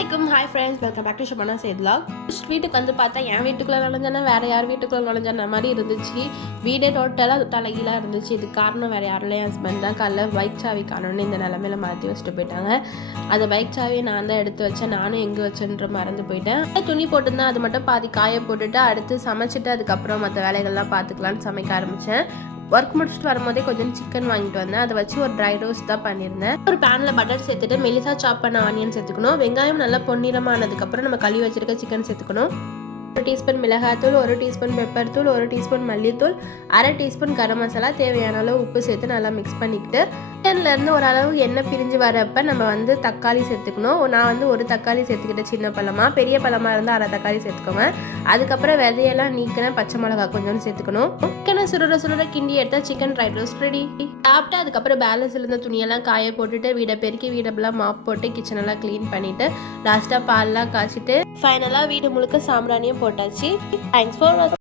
அஸ்ஸலாமு hi friends, welcome back to Shabana Seth vlog. வீட்டுக்கு வந்து பார்த்தா என் வீட்டுக்குள்ளே நுழைஞ்சேன்னா வேறு யார் வீட்டுக்குள்ளே நுழைஞ்சன மாதிரி இருந்துச்சு. வீடே டோட்டலாக தலைகீழாக இருந்துச்சு. இது காரணம் வேறு யாரும் இல்லை, என் ஹஸ்பண்ட் தான். காலைல பைக் சாவி காணோன்னு இந்த நிலமையில மாற்றி வச்சுட்டு போயிட்டாங்க. அந்த பைக் சாவியை நான் தான் எடுத்து வச்சேன். நானும் எங்கே வச்சேன்ற மறந்து போயிட்டேன். துணி போட்டுருந்தேன், அது மட்டும் பாதி காய போட்டுட்டு அடுத்து சமைச்சிட்டு அதுக்கப்புறம் மற்ற வேலைகள்லாம் பார்த்துக்கலான்னு சமைக்க ஆரம்பித்தேன். ஒர்க் முடிச்சுட்டு வரும்போதே கொஞ்சம் சிக்கன் வாங்கிட்டு வந்தேன். அதை வச்சு ஒரு ட்ரை ரோஸ்ட் தான் பண்ணியிருந்தேன். ஒரு பேனில் பட்டர் சேர்த்துட்டு மெலிசா சாப் பண்ண ஆனியன் சேர்த்துக்கணும். வெங்காயம் நல்லா பொன்னிறமானதுக்கப்புறம் நம்ம கழுவி வச்சிருக்க சிக்கன் சேர்த்துக்கணும். 1 டீஸ்பூன் மிளகாத்தூள், 1 டீஸ்பூன் பெப்பர் தூள், 1 டீஸ்பூன் மல்லித்தூள், 1/2 டீஸ்பூன் கரம் மசாலா, தேவையான அளவு உப்பு சேர்த்து நல்லா மிக்ஸ் பண்ணிக்கிட்டு சிக்கன்லேருந்து ஓரளவு எண்ணெய் பிரிஞ்சு வரப்போ நம்ம வந்து தக்காளி சேர்த்துக்கணும். நான் வந்து 1 தக்காளி சேர்த்துக்கிட்டேன், சின்ன பழமாக. பெரிய பழமாக இருந்தால் 1/2 தக்காளி சேர்த்துக்கோங்க. அதுக்கப்புறம் விதையெல்லாம் நீக்கின பச்சை மிளகா கொஞ்சம் சேர்த்துக்கணும். சிக்கனை சுருட கிண்டி எடுத்தால் சிக்கன் ட்ரை ரோஸ்ட் ரெடி. சாப்பிட்டு அதுக்கப்புறம் பேலன்ஸ் இருந்த துணியெல்லாம் காய போட்டுட்டு வீடை பெருக்கி வீடெல்லாம் மாப் போட்டு கிச்சனெல்லாம் க்ளீன் பண்ணிவிட்டு லாஸ்ட்டாக பால்லாம் காய்ச்சிட்டு ஃபைனலாக வீடு முழுக்க சாம்பிராணியும் போட்டாச்சு. Thanks for